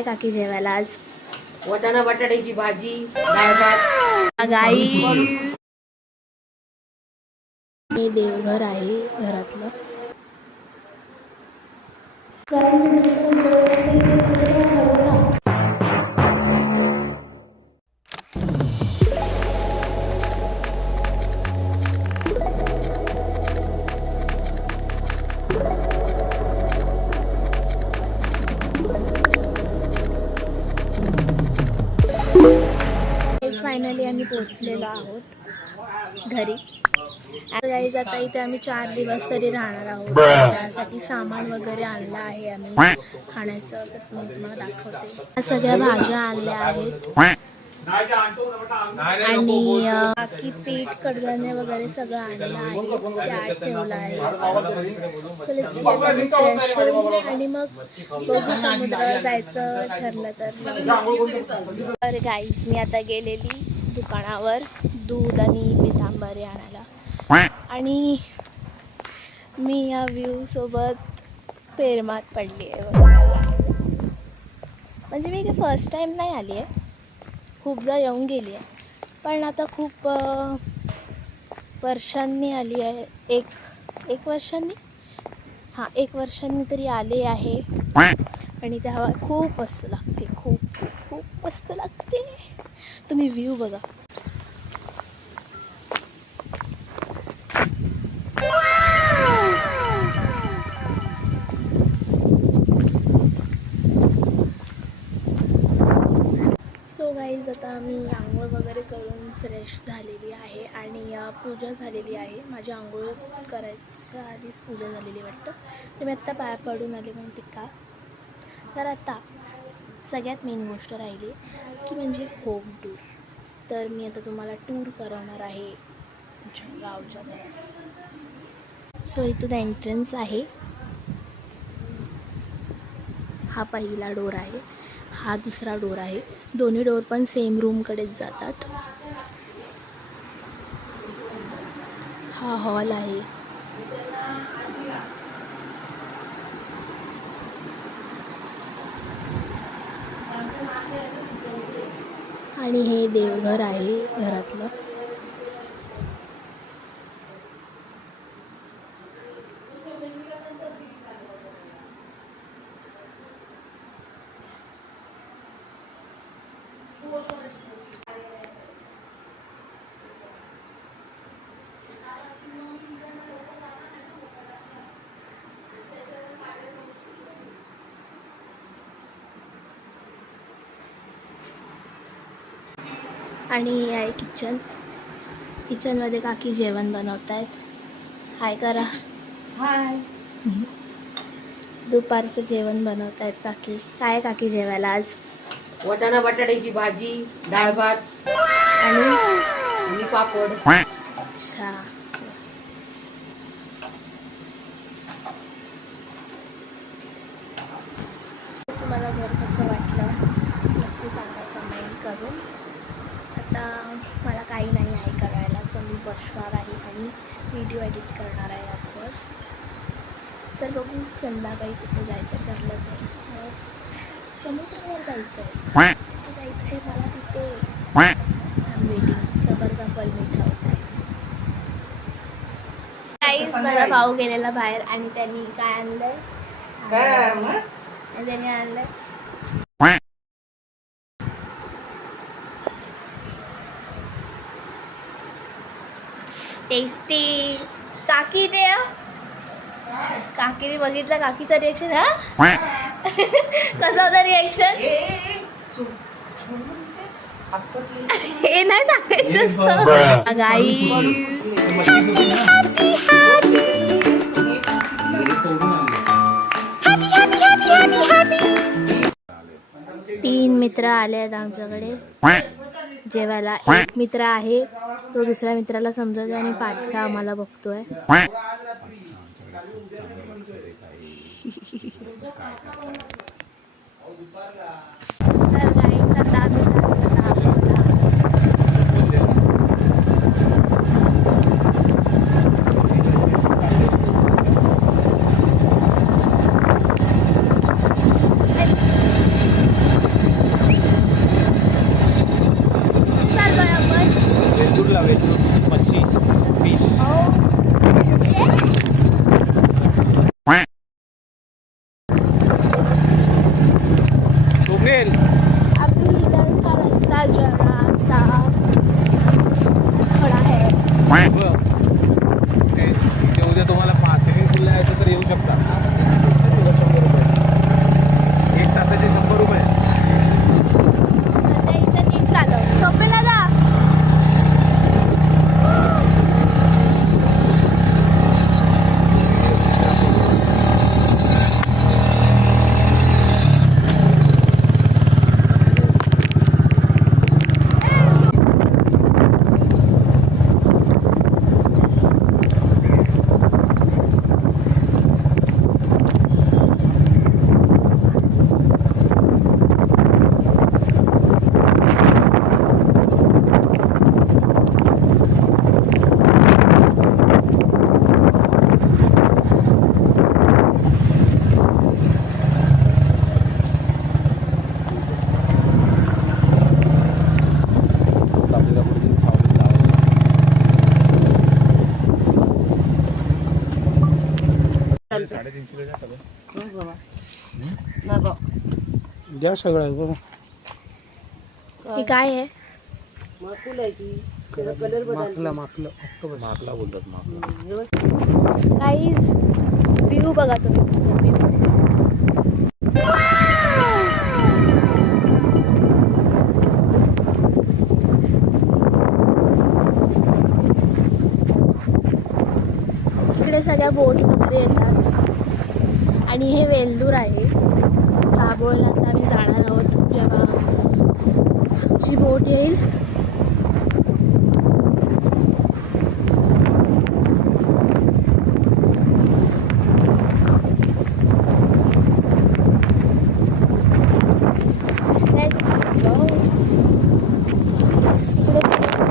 काय काकी जेवायला आज? वाटाणा बटाट्याची भाजी, डाळ भात. गाई हे देवघर आहे घरातलं. फायनली आम्ही पोहोचलेलो आहोत घरी. गाईज आता इथे आम्ही 4 दिवस तरी राहणार आहोत. त्यासाठी सामान वगैरे आणलं आहे आम्ही खाण्याचं, तर मी तुम्हाला दाखवते. सगळ्या भाज्या आणल्या आहेत आणि बाकी पीठ कडधान्य वगैरे सगळं आणलं आहे, ते आत ठेवलं आहे. सो लेट्स सी, आता मी फ्रेश होईल आणि मग बघू समुद्रावर जायचं ठरलं तर. गाईज मी आता गेलेली दुकानावर दूध आणि पितांबरी आणायला आणि मी या व्ह्यू सोबत प्रेमात पडली आहे बघायला. म्हणजे मी फर्स्ट टाइम नाही आली आहे, खूपदा येऊन गेली आहे, पण आता खूप वर्षांनी आली आहे. एक वर्षांनी, हां 1 वर्षांनी तरी आले आहे. आणि त्या हवा खूप मस्त लागते, खूप खूप मस्त लागते. तुम्ही व्ह्यू बघा. सो गाईज आता आम्ही आंघोळ वगैरे करून फ्रेश झालेली आहे आणि पूजा झालेली आहे. माझी आंघोळ करायच्या आधीच पूजा झालेली वाटतं, तर मी आत्ता पाया पडून आले माहिती का. तर आता सगळ्यात मेन गोष्ट राहिली की म्हणजे होम टूर. तर मी आता तुम्हाला टूर करवणार आहे गावच्या घराचं. सो इथून एंट्रन्स आहे, हा पहिला डोर आहे, हा दुसरा डोर आहे. दोन्ही डोर पण सेम रूमकडेच जातात. हा हॉल आहे. आणि हे देवघर आहे घरातलं. आणि हे आहे किचन. किचनमध्ये काकी जेवण बनवत आहेत. हाय करा. हाय. दुपारचं जेवण बनवत आहेत काकी. काय काकी जेवायला आज? वाटाणा बटाट्याची भाजी, डाळ भात आणि पापड. अच्छा. तुम्हाला घर कसं वाटलं नक्की सांगा कमेंट करून. आता मला काही नाही आहे करायला, तर मी बसणार आहे आणि व्हिडिओ एडिट करणार आहे ऑफकोर्स. तर बघू संध्याकाळी कुठे जायचं ठरलं तर समुद्रावर जायचं आहे. जायचं आहे मला तिथे. वेटिंग सबर का फल मिठा होत आहे. काहीच माझा भाऊ गेलेला बाहेर आणि त्यांनी काय आणलंय, आणि त्यांनी आणलंय टेस्टी. काकी ते काकीने बघितलं, काकीचा रिएक्शन. हा कसा होता रिएक्शन? हे नाही सांगायचं गाई. 3 मित्र आले आहेत आमच्याकडे जेवायला. एक मित्र आहे तो दुसऱ्या मित्राला समजवतो आणि 5सा आम्हाला बघतोय. ते उद्या तुम्हाला स्विमिंग पूलला यायचं तर येऊ शकता. 1 तासाचे 100 रुपये. आता इथं नीट चालव. झोपेला जा. आपल्याला कुठेतरी सावली लावायला. $350 द्या सगळं. द्या सगळं बघा. हे काय आहे? माकला बोलतात माकला. गाईज व्ह्यू बघा तुम्ही. व्ह्यू इकडे सगळ्या बोट वगैरे येतात आणि हे वेल्लूर आहे. दाभोळला आता आम्ही जाणार आहोत जेव्हा आमची बोट येईल.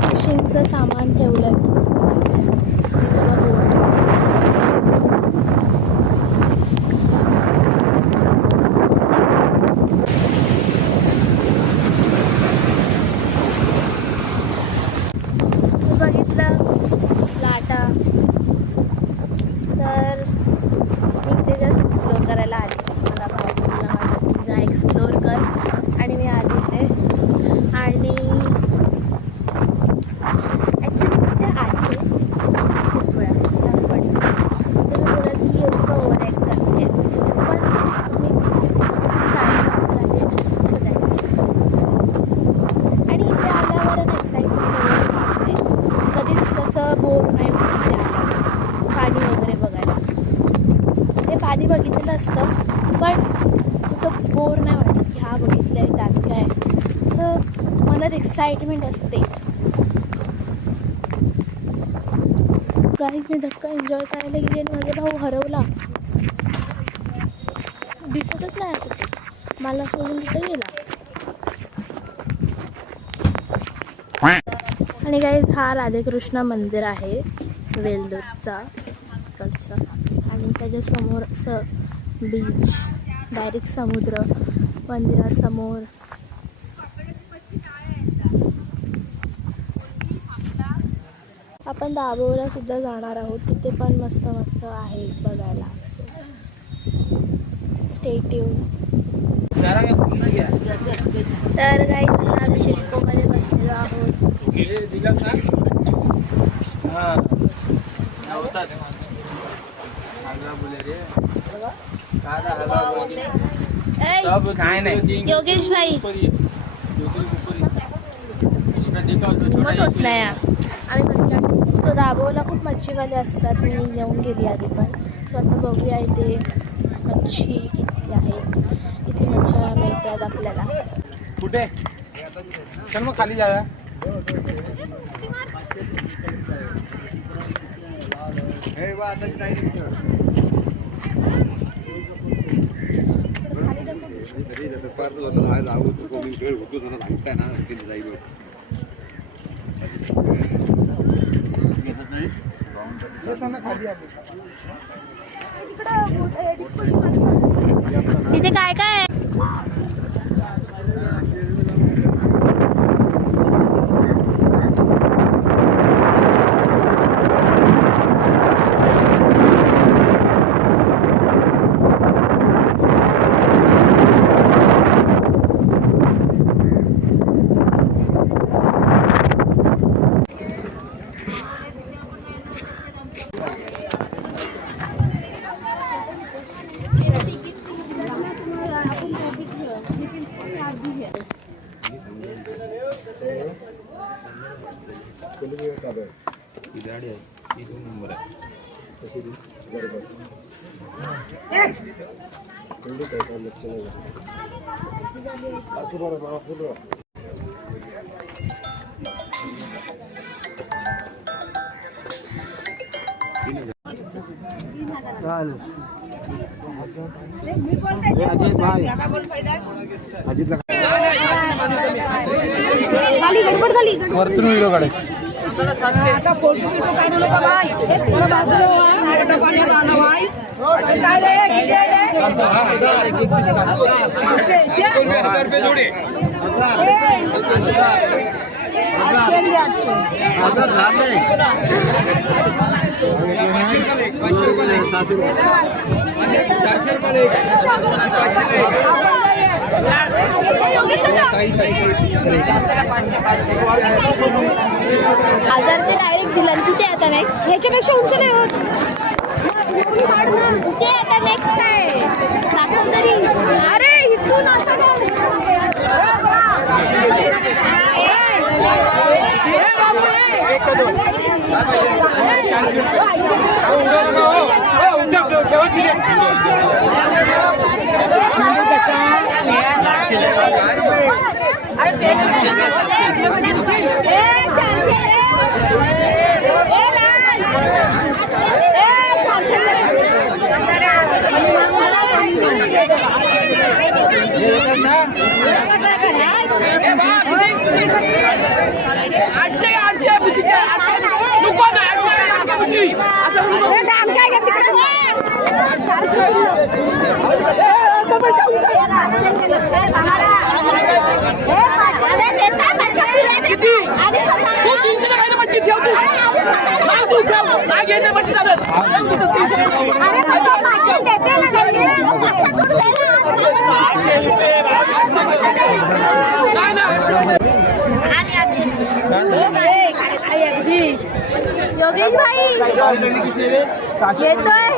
फिशिंगचं सामान ठेवलंय. बघितलं लाटा तर मी ते जस्ट एक्सप्लोर करायला आले. मला भाऊ बोलला माझा की जा एक्सप्लोर कर आणि मी आले ते. आणि ॲक्च्युली मी ते आली खूप वेळा लहानपणी. तर मी बोलत की एवढं ओव्हर ॲक्ट करते पण मी टाईम आले सो दॅट्स. आणि इथे आल्यावर एक्साइटमेंट कधीच असं बोर नाही होत इथे आल्यावर पाणी वगैरे बघायला. ते पाणी बघितलेलं असतं पण असं बोर नाही वाटत की हा बघितलं आहे त्यात काय. असं मनात एक्साइटमेंट असते. गाईज मी धक्का एन्जॉय करायला गेली आणि माझा भाऊ हरवला. दिसतच नाही कुठे. मला सोडून कुठे गेला. आणि गाईज हा राधेकृष्ण मंदिर आहे वेल्लोरचा इकडचा. आणि त्याच्यासमोर असं बीच डायरेक्ट समुद्र मंदिरासमोर. आपण दाभोळला सुद्धा जाणार आहोत. तिथे पण मस्त मस्त आहे बघायला. Stay tune. तर गाईज आम्ही लिम्कोमध्ये बसलेलो आहोत. योगेश भाई मच होत नाही. आम्ही बसलो. तो दाभोळला खूप मच्छीवाले असतात. मी येऊन गेली आधी पण. सो आता बघूया इथे मच्छी किती आहेत. इथे मच्छ्या मिळतात आपल्याला. कुठे चल मग खाली जाऊया. तिथे काय काय आहे? ही गाडी आहे ही 2 नंबर आहे. वरतून व्हिडिओ काढायचा. हजारचे डायरेक्ट दिला. कुठे आता नेक्स्ट? ह्याच्यापेक्षा उंच नाही होत. कुठे आता नेक्स्ट काय दाखव तरी. अरे इथून असं योगेश भाई येतोय.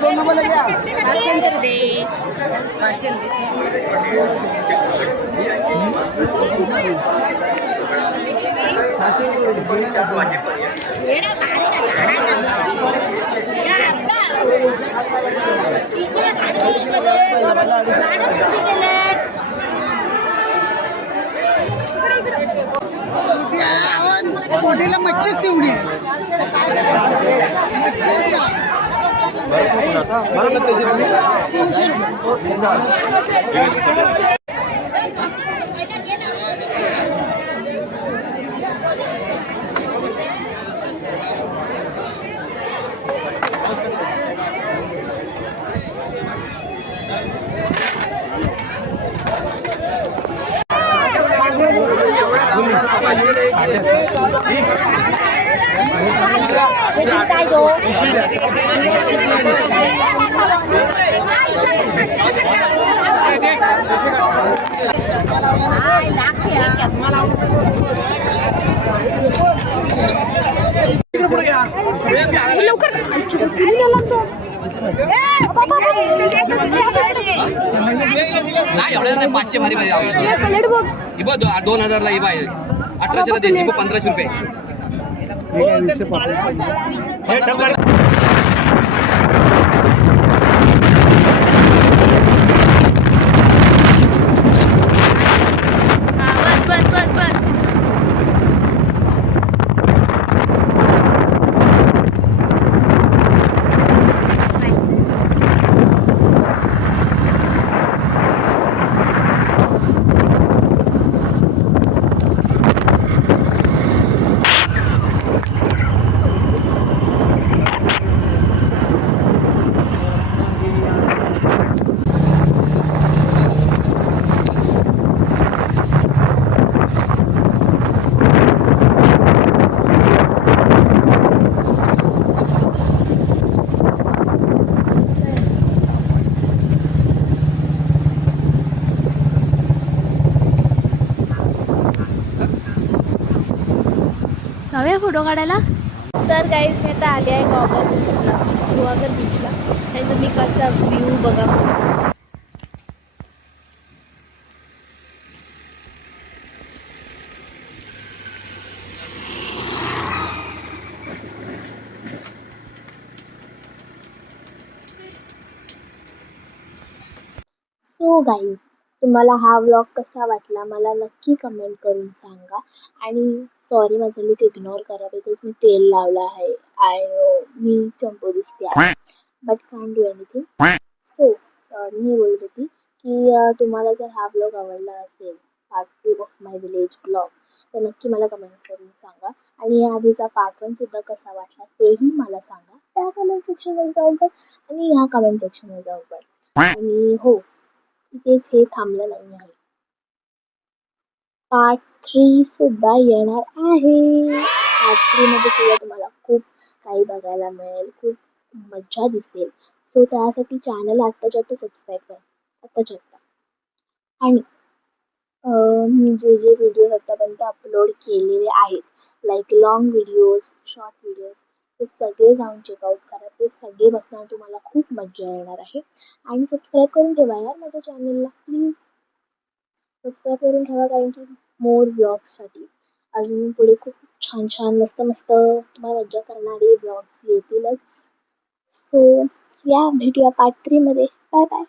दोन नंबर दे. मोठीला मच्छीच तेवढी आहे. नाही एवढ्या 500 भारी भारी ही बघ 2000ला ही बाय 1800ला देते 1500 रुपये. जाऊया फोटो काढायला. तर गाईज मी आता आले आहे गुहागर बीचला आणि तुम्ही इकडचा व्ह्यू बघा. सो गाईज, तुम्हाला हा व्लॉग कसा वाटला मला नक्की कमेंट करून सांगा. आणि सॉरी माझा लुक इग्नोर करा बिकॉज मी तेल लावला आहे. मी चंपू दिसते आहे but can't do anything. So मी हे बोलत होती की तुम्हाला जर हा व्लॉग आवडला असेल part 2 of my village vlog तर नक्की मला कमेंट्स करून सांगा. आणि या आधीचा पार्ट 1 सुद्धा कसा वाटला तेही मला सांगा त्या कमेंट सेक्शनमध्ये जाऊन पण आणि ह्या कमेंट सेक्शनमध्ये जाऊन पण. आणि हो, इथेच हे थांबलं नाही आहे. पार्ट 3 सुद्धा येणार आहे. पार्ट 3 मध्ये सुद्धा तुम्हाला खूप काही बघायला मिळेल, खूप मज्जा दिसेल. सो त्यासाठी चॅनल आत्ताच्या आत्ता सबस्क्राईब करा, आत्ताच्या आत्ता. आणि मी जे जे व्हिडिओज आत्तापर्यंत अपलोड केलेले आहेत like long videos, short videos, ते सगळे जाऊन चेकआउट करा. ते सगळे बघताना तुम्हाला खूप मज्जा येणार आहे. आणि सबस्क्राईब करून ठेवा यार माझ्या चॅनलला प्लीज. सबस्क्राईब करून ठेवा कारण की मोर व्लॉग्ससाठी अजून पुढे खूप छान छान मस्त मस्त तुम्हाला मज्जा करणारे व्लॉग्स येतीलच. सो या भेटूया पार्ट 3 मध्ये. Bye bye.